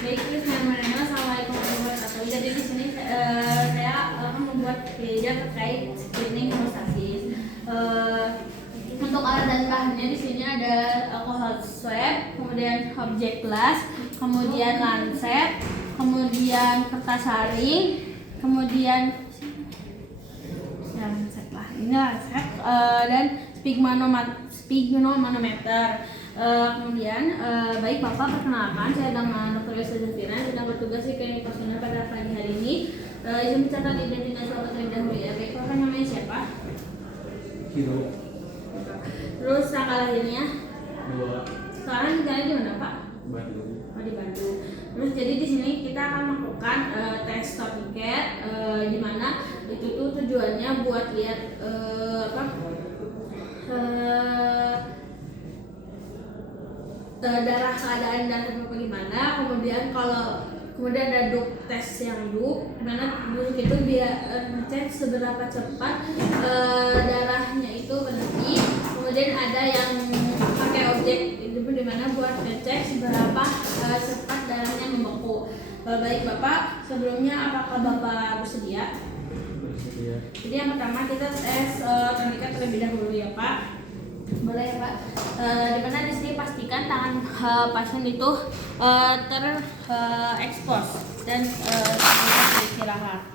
Baik, bismillahirrahmanirrahim. Assalamualaikum warahmatullahi wabarakatuh. Jadi di sini saya akan membuat video terkait screening hemostasis. Untuk alat dan bahannya di sini ada alcohol swab, kemudian objek glass, kemudian lancet, kemudian kertas saring, kemudian lancet lah. Ini lancet dan sphygmomanometer. Kemudian baik Bapak, perkenalkan saya dengan Dr. Yosef Zafira, sedang bertugas di klinik Pasuna pada pagi hari ini. Izin mencatat identitas Bapak terlebih dahulu ya. Baik, Bapak namanya siapa? Kilo. Terus tanggal lahirnya? 2. Sekarang tinggalnya di mana Pak? Bandung. Oh, di Bandung. Terus jadi di sini kita akan melakukan tes stop tiket, di mana itu tuh tujuannya buat lihat darah, keadaan darah Bapak gimana, kemudian ada tes yang dimana itu biar cek seberapa cepat darahnya itu berhenti. Kemudian ada yang pakai objek itu dimana buat ngecek seberapa cepat darahnya membeku. Baik Bapak, sebelumnya apakah Bapak bersedia? Bersedia. Jadi yang pertama kita tes tourniquet terlebih dahulu ya Pak. Boleh ya Pak. Dimana di sini pastikan tangan pasien itu terekspos dan beristirahat.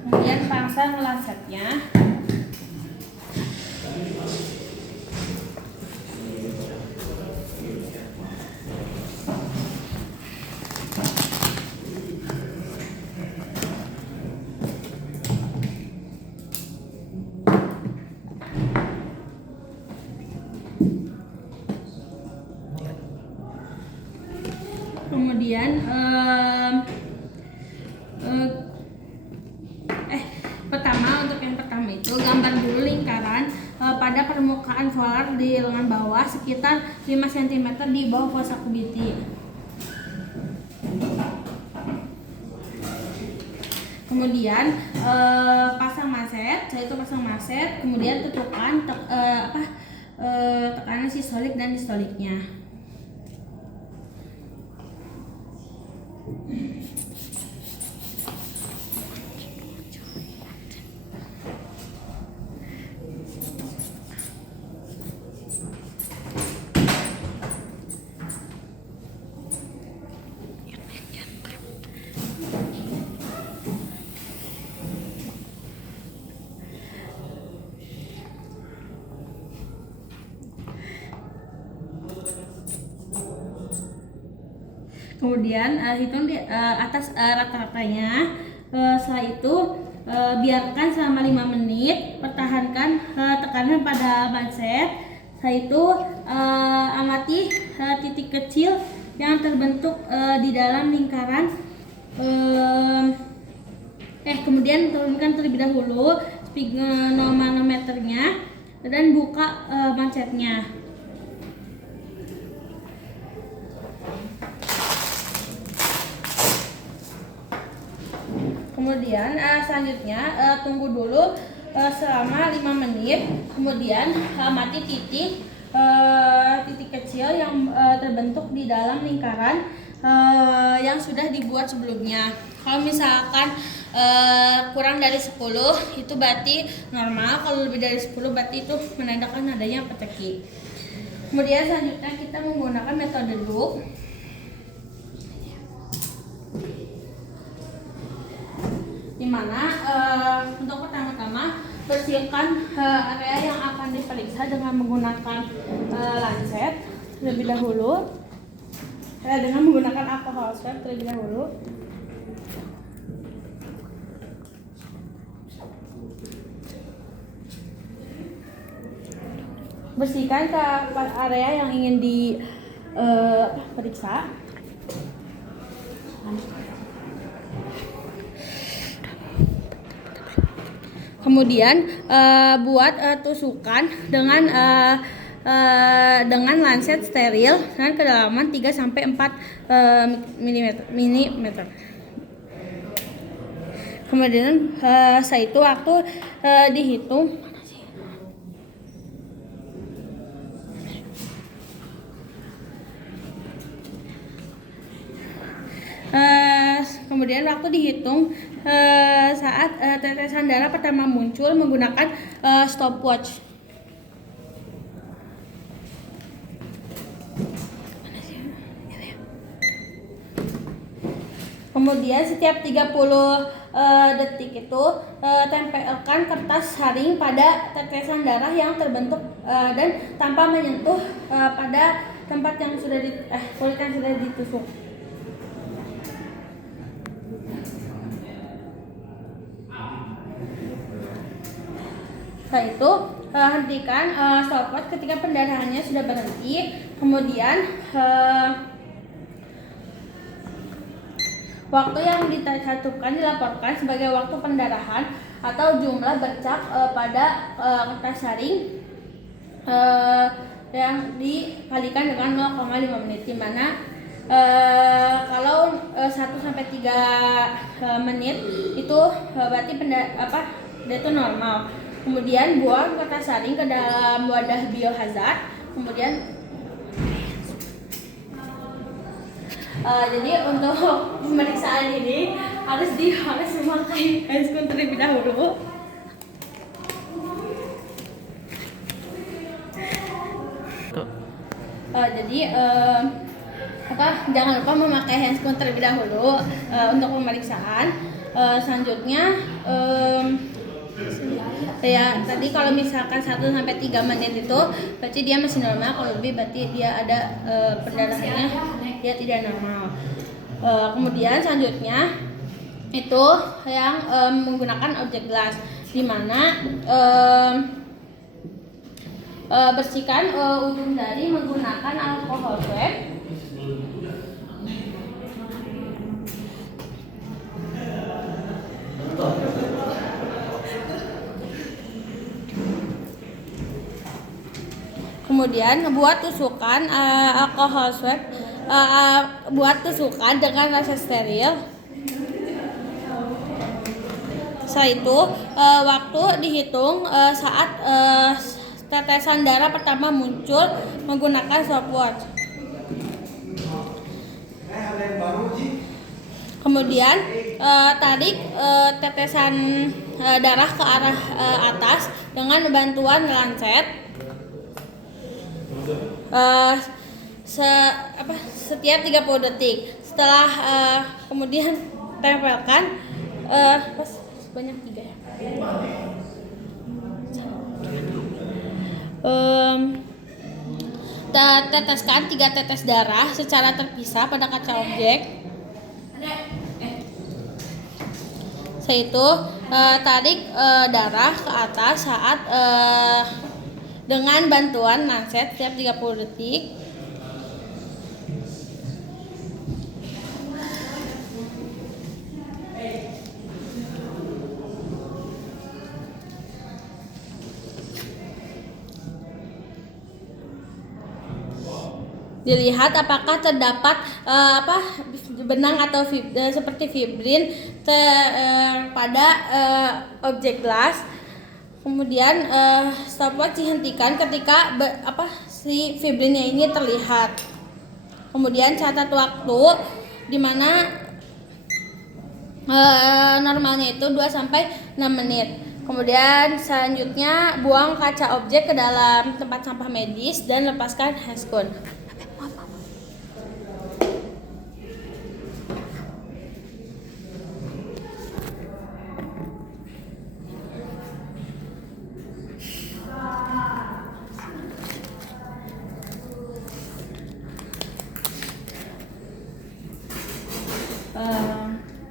Kemudian pasang lancetnya. Kemudian untuk yang pertama itu gambar dulu lingkaran pada permukaan volar di lengan bawah sekitar 5 cm di bawah fossa kubiti. Kemudian pasang maset, kemudian tentukan tekanan sistolik dan distoliknya. Kemudian hitung di atas rata-ratanya. Setelah itu biarkan selama 5 menit, pertahankan tekanan pada manset. Setelah itu amati titik kecil yang terbentuk di dalam lingkaran. Kemudian turunkan terlebih dahulu sphygmomanometernya dan buka mansetnya. Kemudian selanjutnya tunggu dulu selama 5 menit. Kemudian amati titik kecil yang terbentuk di dalam lingkaran yang sudah dibuat sebelumnya. Kalau misalkan kurang dari 10 itu berarti normal, kalau lebih dari 10 berarti itu menandakan adanya peteki. Kemudian selanjutnya kita menggunakan metode loop. Dimana untuk pertama-tama bersihkan area yang akan diperiksa dengan menggunakan lancet terlebih dahulu, dengan menggunakan alcohol swab terlebih dahulu. Bersihkan ke area yang ingin diperiksa. Kemudian buat tusukan dengan lancet steril dengan kedalaman 3-4 mm. Kemudian setelah itu waktu dihitung Kemudian waktu dihitung saat tetesan darah pertama muncul menggunakan stopwatch. Kemudian setiap 30 detik itu tempelkan kertas saring pada tetesan darah yang terbentuk dan tanpa menyentuh pada tempat yang sudah kulit yang sudah ditusuk. Setelah itu hentikan stopwatch ketika pendarahannya sudah berhenti. Kemudian waktu yang disatukan dilaporkan sebagai waktu pendarahan atau jumlah bercak pada kertas saring yang dikalikan dengan 0,5 menit, di mana kalau 1 sampai 3 menit itu berarti dia itu normal. Kemudian buang kertas saring ke dalam wadah biohazard. Kemudian jadi untuk pemeriksaan ini harus memakai handscoon terlebih dahulu. Jangan lupa memakai handscoon terlebih dahulu untuk pemeriksaan. Selanjutnya ya tadi kalau misalkan 1 sampai 3 menit itu berarti dia masih normal, kalau lebih berarti dia ada perdarahannya dia tidak normal. Kemudian selanjutnya itu yang menggunakan objek gelas, di mana bersihkan ujung jari menggunakan alkohol swab. Kemudian buat tusukan alkohol swab, buat tusukan dengan rasa steril. Setelah itu waktu dihitung saat tetesan darah pertama muncul menggunakan stopwatch. Kemudian tarik tetesan darah ke arah atas dengan bantuan lancet. Setiap 30 detik. Setelah kemudian tempelkan sebanyak 3 ya. Teteskan 3 tetes darah secara terpisah pada kaca objek. Setelah itu tarik darah ke atas saat dengan bantuan lancet setiap 30 detik. Dilihat apakah terdapat benang atau seperti fibrin pada objek gelas. Kemudian stopwatch dihentikan ketika si fibrinnya ini terlihat. Kemudian catat waktu, di mana normalnya itu 2 sampai 6 menit. Kemudian selanjutnya buang kaca objek ke dalam tempat sampah medis dan lepaskan handscoon.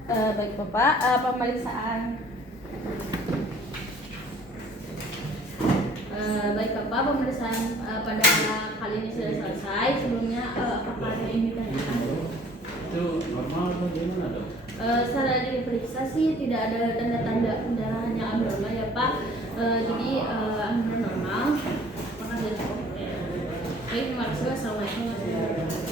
Baik Bapak, pemeriksaan pada kali ini sudah selesai. Sebelumnya apakah ada yang ditanyakan? Itu normal atau gimana dok? Setelah diperiksa sih tidak ada tanda-tanda pendarahan yang abnormal ya Pak. Jadi normal. Maka dari itu. Baik, terima kasih. Assalamualaikum warahmatullahi wabarakatuh.